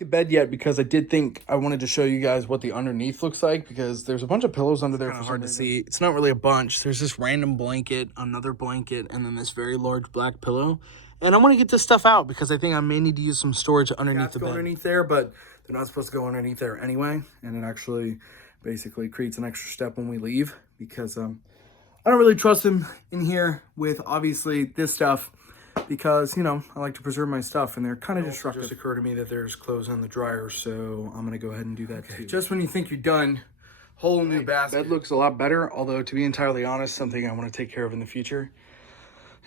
The bed yet because I did think I wanted to show you guys what the underneath looks like, because there's a bunch of pillows under there. For hard to see. It's not really a bunch. There's this random blanket, another blanket, and then this very large black pillow. And I want to get this stuff out because I think I may need to use some storage underneath the bed. Underneath there, but they're not supposed to go underneath there anyway. And it actually basically creates an extra step when we leave, because I don't really trust him in here with obviously this stuff, because, you know, I like to preserve my stuff, and they're kind of destructive. It just occurred to me that there's clothes on the dryer, so I'm going to go ahead and do that too. Just when you think you're done, whole new basket. Bed looks a lot better, although to be entirely honest, something I want to take care of in the future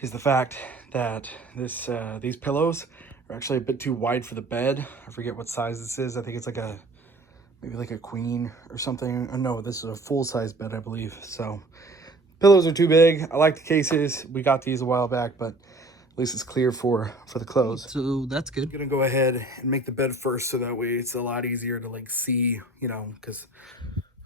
is the fact that these pillows are actually a bit too wide for the bed. I forget what size this is. I think it's like maybe like a queen or something. Oh, no, this is a full-size bed, I believe. So pillows are too big. I like the cases. We got these a while back, but at least it's clear for the clothes. So that's good. I'm gonna go ahead and make the bed first, so that way it's a lot easier to like see, you know, because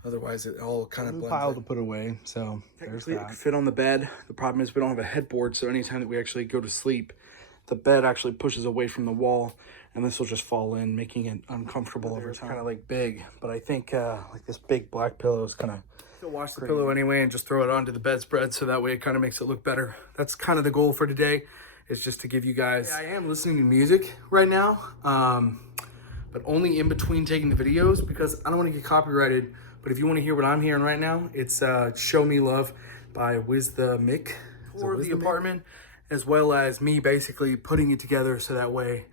otherwise it all kind of blends in. To put away. So there's that. It could fit on the bed. The problem is we don't have a headboard, so anytime that we actually go to sleep, the bed actually pushes away from the wall, and this will just fall in, making it uncomfortable over time. Kind of like big, but I think like this big black pillow is kind of. So wash the pillow anyway and just throw it onto the bedspread, so that way it kind of makes it look better. That's kind of the goal for today. It's just to give you guys. Yeah, I am listening to music right now, but only in between taking the videos, because I don't want to get copyrighted. But if you want to hear what I'm hearing right now, it's Show Me Love by Wiz the Mick for the apartment, as well as me basically putting it together, so that way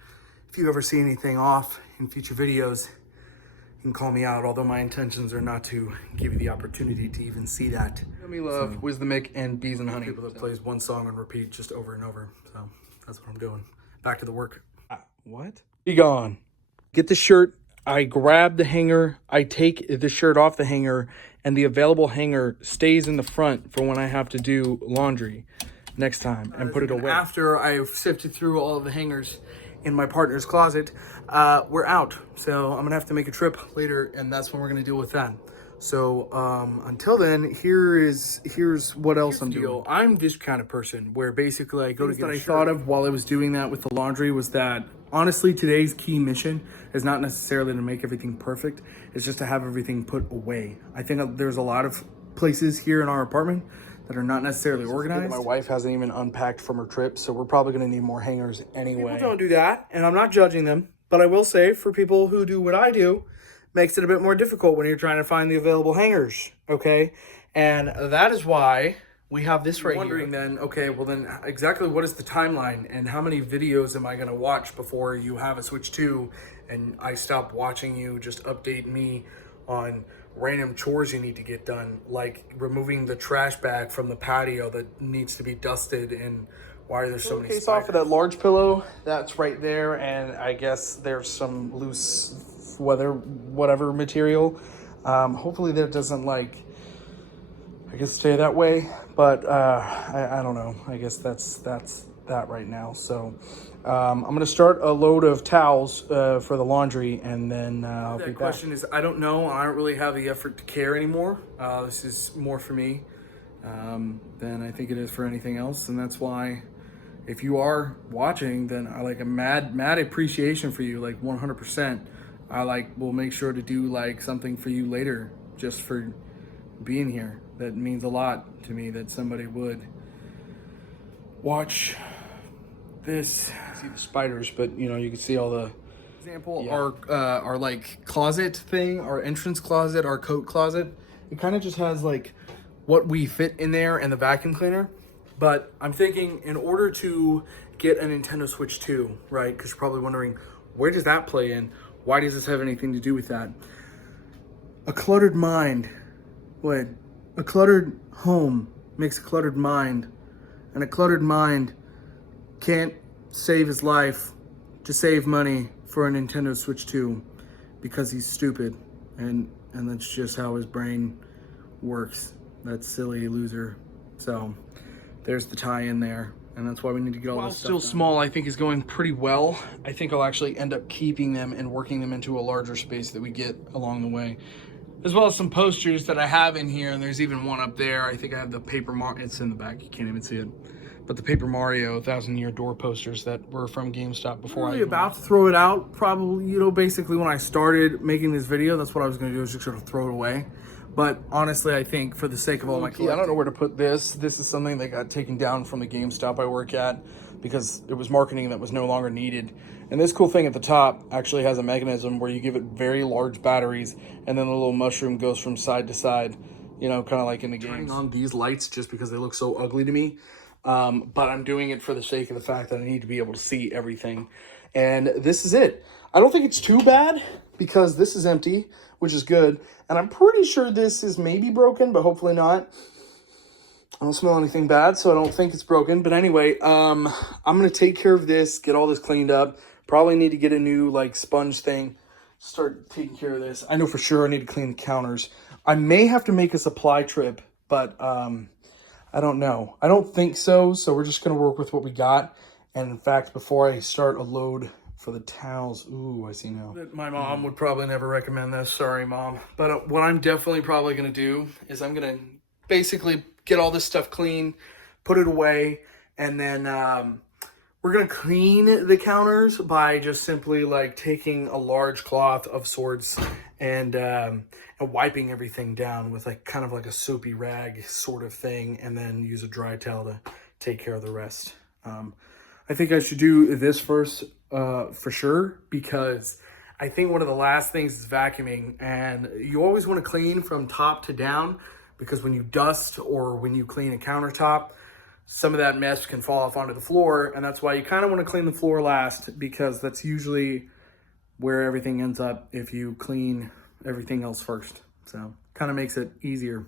if you ever see anything off in future videos, you can call me out, although my intentions are not to give you the opportunity to even see that. Show Me Love, Wiz the Mick, and Bees and Honey. People that plays one song on repeat just over and over. So that's what I'm doing. Back to the work. What? Be gone. Get the shirt. I grab the hanger. I take the shirt off the hanger, and the available hanger stays in the front for when I have to do laundry next time and put it away. After I've sifted through all of the hangers in my partner's closet, we're out. So I'm gonna have to make a trip later, and that's when we're gonna deal with that. So until then, here's what else I'm doing. I'm this kind of person where basically I go to get a shirt. I thought of while I was doing that with the laundry was that honestly today's key mission is not necessarily to make everything perfect. It's just to have everything put away. I think there's a lot of places here in our apartment that are not necessarily organized. My wife hasn't even unpacked from her trip, so we're probably gonna need more hangers anyway. People don't do that, and I'm not judging them, but I will say for people who do what I do, makes it a bit more difficult when you're trying to find the available hangers, okay? And that is why we have this right here. Wondering then, okay, well then exactly what is the timeline, and how many videos am I gonna watch before you have a Switch 2 and I stop watching you just update me on random chores you need to get done, like removing the trash bag from the patio that needs to be dusted, and why are there so many spiders? Off of that large pillow that's right there, and I guess there's some loose whatever material. Hopefully that doesn't stay that way, but I don't know. I guess that's that right now. So I'm gonna start a load of towels for the laundry, and then I'll be back. The question is, I don't know. I don't really have the effort to care anymore. This is more for me than I think it is for anything else, and that's why if you are watching, then I like a mad appreciation for you, like 100%. I will make sure to do something for you later, just for being here. That means a lot to me that somebody would watch this. See the spiders, but you know, you can see all the example. Yeah. Our like closet thing, our entrance closet, our coat closet. It kind of just has like what we fit in there and the vacuum cleaner. But I'm thinking, in order to get a Nintendo Switch 2, right? Because you're probably wondering, where does that play in? Why does this have anything to do with that? A cluttered mind, a cluttered home makes a cluttered mind, and a cluttered mind can't save his life to save money for a Nintendo Switch 2 because he's stupid, and that's just how his brain works. That silly loser. So there's the tie in there. And that's why we need to get all this stuff done. Still small, I think is going pretty well. I think I'll actually end up keeping them and working them into a larger space that we get along the way. As well as some posters that I have in here, and there's even one up there. I think I have the paper mark. It's in the back, you can't even see it. but the Paper Mario 1,000-year door posters that were from GameStop before I was about to throw it out. Probably, you know, basically when I started making this video, that's what I was going to do, is just sort of throw it away. But honestly, I think for the sake of all my collecting, I don't know where to put this. This is something that got taken down from the GameStop I work at because it was marketing that was no longer needed. And this cool thing at the top actually has a mechanism where you give it very large batteries and then the little mushroom goes from side to side, you know, kind of like in the game. Turning on these lights just because they look so ugly to me. But I'm doing it for the sake of the fact that I need to be able to see everything. And this is it. I don't think it's too bad because this is empty, which is good. And I'm pretty sure this is maybe broken, but hopefully not. I don't smell anything bad, so I don't think it's broken. But anyway, I'm going to take care of this, get all this cleaned up. Probably need to get a new, like, sponge thing. Start taking care of this. I know for sure I need to clean the counters. I may have to make a supply trip, but I don't know. I don't think so, so we're just going to work with what we got. And in fact, before I start a load for the towels, ooh, I see now. My mom would probably never recommend this. Sorry, Mom. But what I'm definitely probably going to do is I'm going to basically get all this stuff clean, put it away, and then we're going to clean the counters by just simply like taking a large cloth of sorts and wiping everything down with like kind of like a soapy rag sort of thing, and then use a dry towel to take care of the rest. I think I should do this first for sure, because I think one of the last things is vacuuming, and you always want to clean from top to down, because when you dust or when you clean a countertop, some of that mess can fall off onto the floor, and that's why you kind of want to clean the floor last, because that's usually where everything ends up if you clean everything else first. So kind of makes it easier.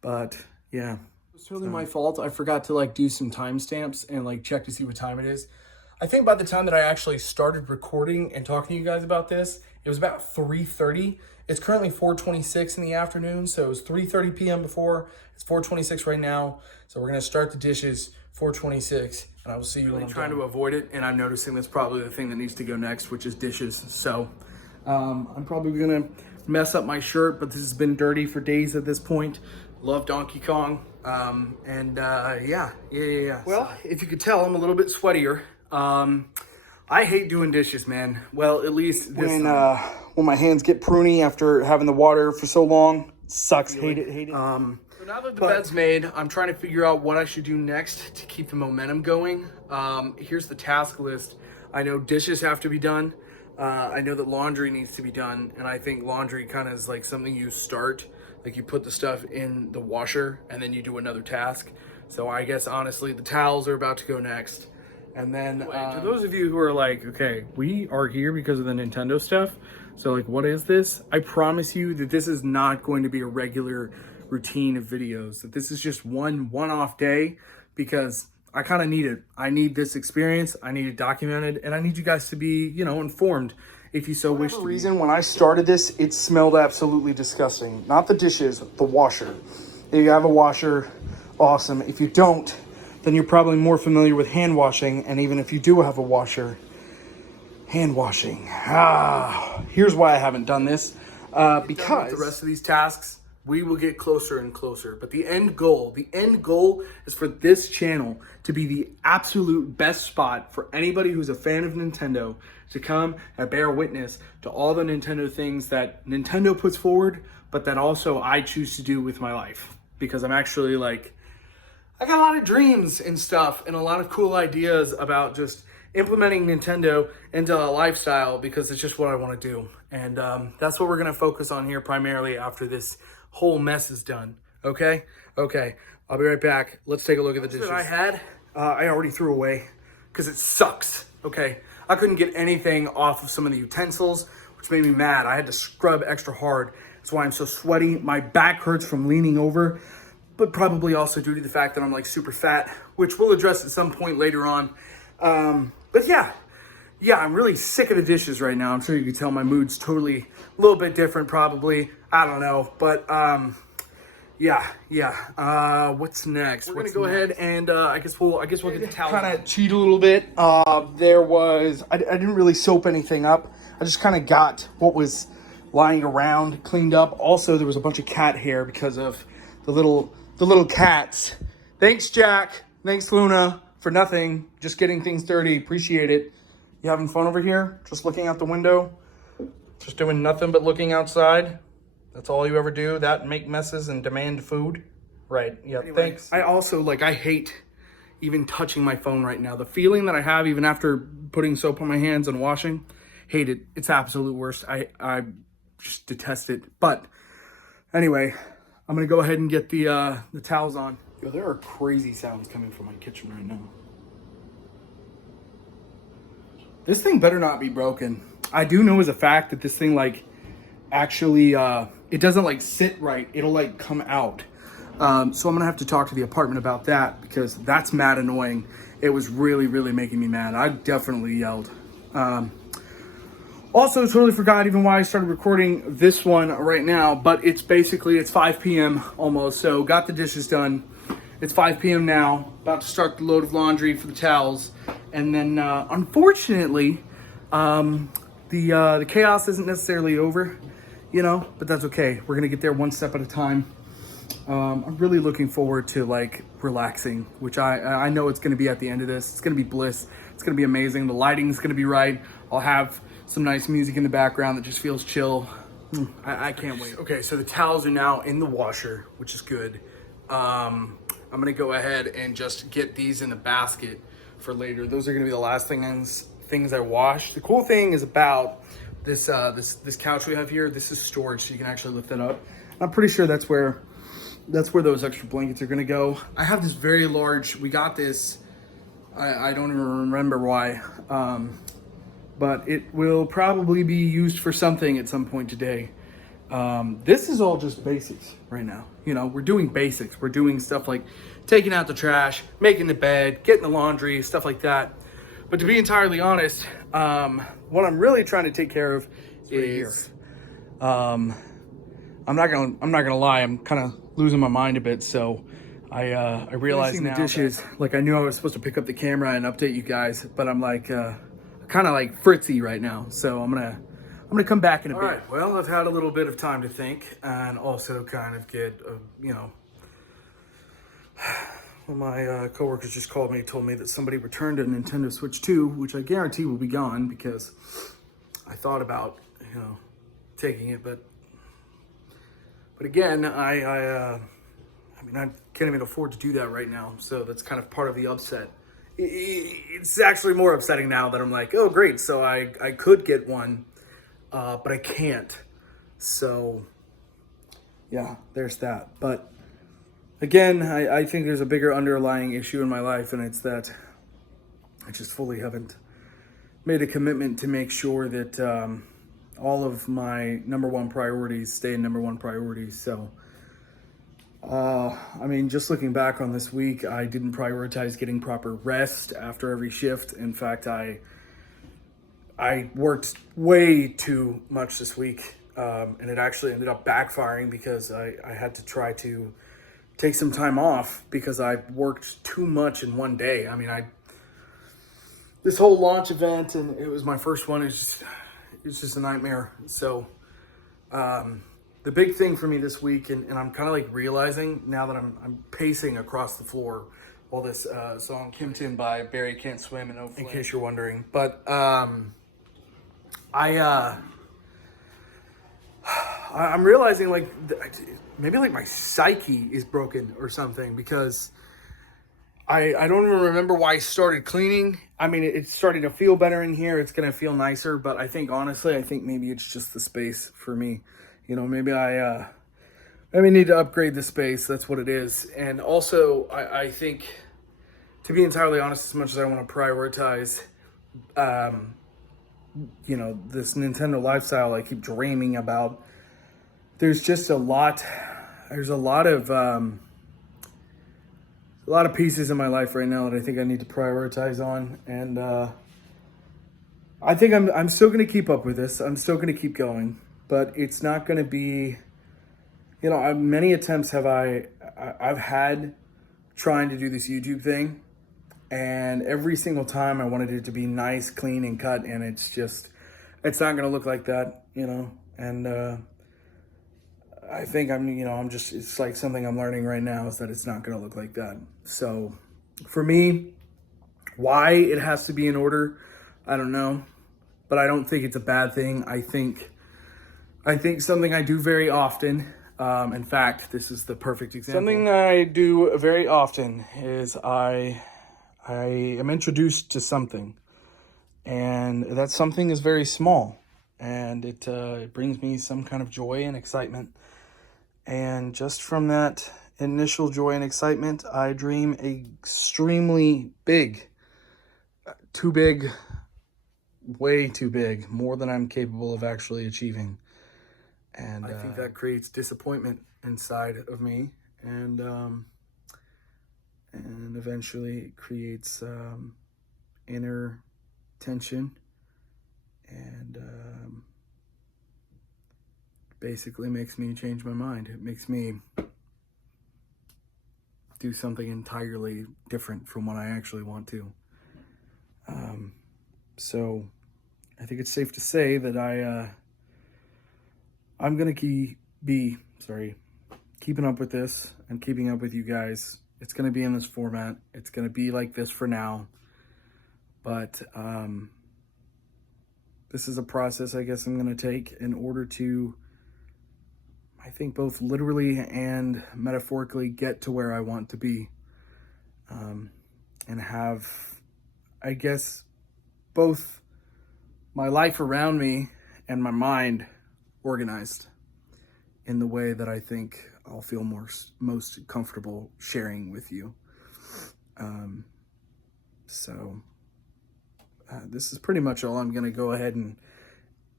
But yeah, it's totally my fault. I forgot to like do some timestamps and like check to see what time it is. I think by the time that I actually started recording and talking to you guys about this, it was about 3:30. It's currently 4:26 in the afternoon, so it was 3:30 p.m. before. It's 4:26 right now, so we're gonna start the dishes 4:26, and I will see you when I'm trying to avoid it. And I'm noticing that's probably the thing that needs to go next, which is dishes. So I'm probably gonna mess up my shirt, but this has been dirty for days at this point. Love Donkey Kong, yeah. Well, if you could tell, I'm a little bit sweatier. I hate doing dishes, man. Well, at least this when my hands get pruny after having the water for so long. Sucks. Hate it. So now that the bed's made, I'm trying to figure out what I should do next to keep the momentum going. Here's the task list. I know dishes have to be done. I know that laundry needs to be done, and I think laundry kind of is like something you start. Like you put the stuff in the washer and then you do another task. So I guess honestly, the towels are about to go next. And then to those of you who are like, okay, we are here because of the Nintendo stuff. So like, what is this? I promise you that this is not going to be a regular routine of videos. That this is just one-off day, because I kind of need it. I need this experience. I need it documented, and I need you guys to be, you know, informed if you so wish to. For reason, when I started this, it smelled absolutely disgusting. Not the dishes, the washer. If you have a washer, awesome. If you don't, then you're probably more familiar with hand washing. And even if you do have a washer, hand washing. Here's why I haven't done this. Because the rest of these tasks, we will get closer and closer. But the end goal is for this channel to be the absolute best spot for anybody who's a fan of Nintendo to come and bear witness to all the Nintendo things that Nintendo puts forward, but that also I choose to do with my life. Because I'm actually like, I got a lot of dreams and stuff and a lot of cool ideas about just implementing Nintendo into a lifestyle, because it's just what I want to do. And that's what we're going to focus on here primarily after this whole mess is done. Okay, I'll be right back. Let's take a look at the dishes that I had. I already threw away because it sucks. Okay, I couldn't get anything off of some of the utensils, which made me mad. I had to scrub extra hard. That's why I'm so sweaty. My back hurts from leaning over, but probably also due to the fact that I'm like super fat, which we'll address at some point later on. But yeah, I'm really sick of the dishes right now. I'm sure you can tell my mood's totally a little bit different probably. I don't know, but what's next? We're gonna go ahead and I guess we'll get the towel. Kind of cheat a little bit. I didn't really soap anything up. I just kind of got what was lying around cleaned up. Also, there was a bunch of cat hair because of the little cats. Thanks, Jack. Thanks, Luna, for nothing. Just getting things dirty. Appreciate it. You having fun over here? Just looking out the window? Just doing nothing but looking outside? That's all you ever do? That and make messes and demand food? Right. Yeah, anyway, thanks. I also, I hate even touching my phone right now. The feeling that I have even after putting soap on my hands and washing, hate it. It's absolute worst. I just detest it. But anyway, I'm going to go ahead and get the towels on. Yo, there are crazy sounds coming from my kitchen right now. This thing better not be broken. I do know as a fact that this thing, actually, it doesn't, sit right. It'll, come out. So I'm going to have to talk to the apartment about that because that's mad annoying. It was really, really making me mad. I definitely yelled. Also, totally forgot even why I started recording this one right now, but it's 5 p.m. almost, so got the dishes done. It's 5 p.m. now, about to start the load of laundry for the towels. And then, unfortunately, the chaos isn't necessarily over, but that's okay. We're going to get there one step at a time. I'm really looking forward to, relaxing, which I know it's going to be at the end of this. It's going to be bliss. It's going to be amazing. The lighting's going to be right. I'll have some nice music in the background that just feels chill. I can't wait. Okay, so the towels are now in the washer, which is good. I'm gonna go ahead and just get these in the basket for later. Those are gonna be the last things I wash. The cool thing is about this this couch we have here. This is storage, so you can actually lift it up. I'm pretty sure that's where those extra blankets are gonna go. I have this very large. We got this. I don't even remember why. But it will probably be used for something at some point today. This is all just basics right now. We're doing basics. We're doing stuff like taking out the trash, making the bed, getting the laundry, stuff like that. But to be entirely honest, what I'm really trying to take care of is, I'm not gonna lie, I'm kind of losing my mind a bit. So I realize now the dishes, I knew I was supposed to pick up the camera and update you guys, but I'm kind of fritzy right now, so I'm gonna come back in a bit. All right, well, I've had a little bit of time to think and also kind of get well, my coworkers just called me, told me that somebody returned a Nintendo Switch 2, which I guarantee will be gone because I thought about taking it, but again, I can't even afford to do that right now, so that's kind of part of the upset. It's actually more upsetting now that I'm oh, great, so I could get one, but I can't. So, yeah, there's that. But, again, I think there's a bigger underlying issue in my life, and it's that I just fully haven't made a commitment to make sure that all of my number one priorities stay number one priorities. So, just looking back on this week, I didn't prioritize getting proper rest after every shift. In fact, I worked way too much this week, and it actually ended up backfiring because I had to try to take some time off because I worked too much in one day. This whole launch event, and it was my first one, it's just a nightmare. So, the big thing for me this week, and I'm kind of realizing now that I'm pacing across the floor while this song Kim Tin by Barry Can't Swim and No Flame, in case you're wondering. But I'm realizing maybe my psyche is broken or something because I don't even remember why I started cleaning. It's starting to feel better in here. It's gonna feel nicer, but I think maybe it's just the space for me. Maybe I need to upgrade the space. That's what it is. And also, I think, to be entirely honest, as much as I want to prioritize, this Nintendo lifestyle I keep dreaming about, there's just a lot of pieces in my life right now that I think I need to prioritize on. And I think I'm still going to keep up with this. I'm still going to keep going. But it's not going to be, many attempts I've had trying to do this YouTube thing. And every single time I wanted it to be nice, clean, and cut. And it's not going to look like that, And I think it's something I'm learning right now is that it's not going to look like that. So For me, why it has to be in order, I don't know, but I don't think it's a bad thing. I think something I do very often. In fact, this is the perfect example. Something I do very often is I am introduced to something, and that something is very small, and it brings me some kind of joy and excitement. And just from that initial joy and excitement, I dream extremely big. Too big, way too big, more than I'm capable of actually achieving. And I think that creates disappointment inside of me, and eventually it creates inner tension, and basically makes me change my mind. It makes me do something entirely different from what I actually want to. So I think it's safe to say that I'm gonna be keeping up with this and keeping up with you guys. It's gonna be in this format. It's gonna be like this for now. But this is a process I guess I'm gonna take in order to, I think, both literally and metaphorically get to where I want to be, and have, I guess, both my life around me and my mind organized in the way that I think I'll feel most comfortable sharing with you. So this is pretty much all I'm going to go ahead and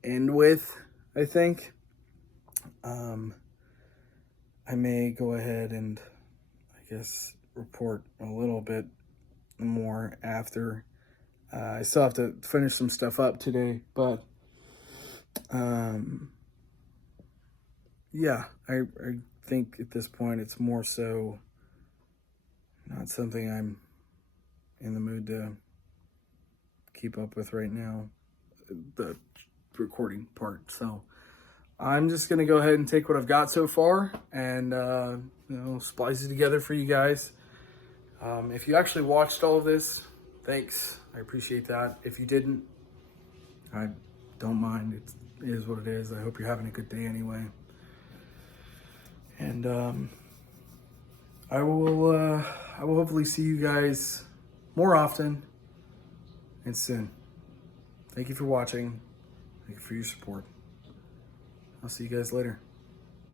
end with, I think. I may go ahead and, I guess, report a little bit more after. I still have to finish some stuff up today, but yeah, I think at this point it's more so not something I'm in the mood to keep up with right now, the recording part. So I'm just going to go ahead and take what I've got so far and, splice it together for you guys. If you actually watched all of this, thanks. I appreciate that. If you didn't, I don't mind. It is what it is. I hope you're having a good day anyway. And I will hopefully see you guys more often and soon. Thank you for watching. Thank you for your support. I'll see you guys later.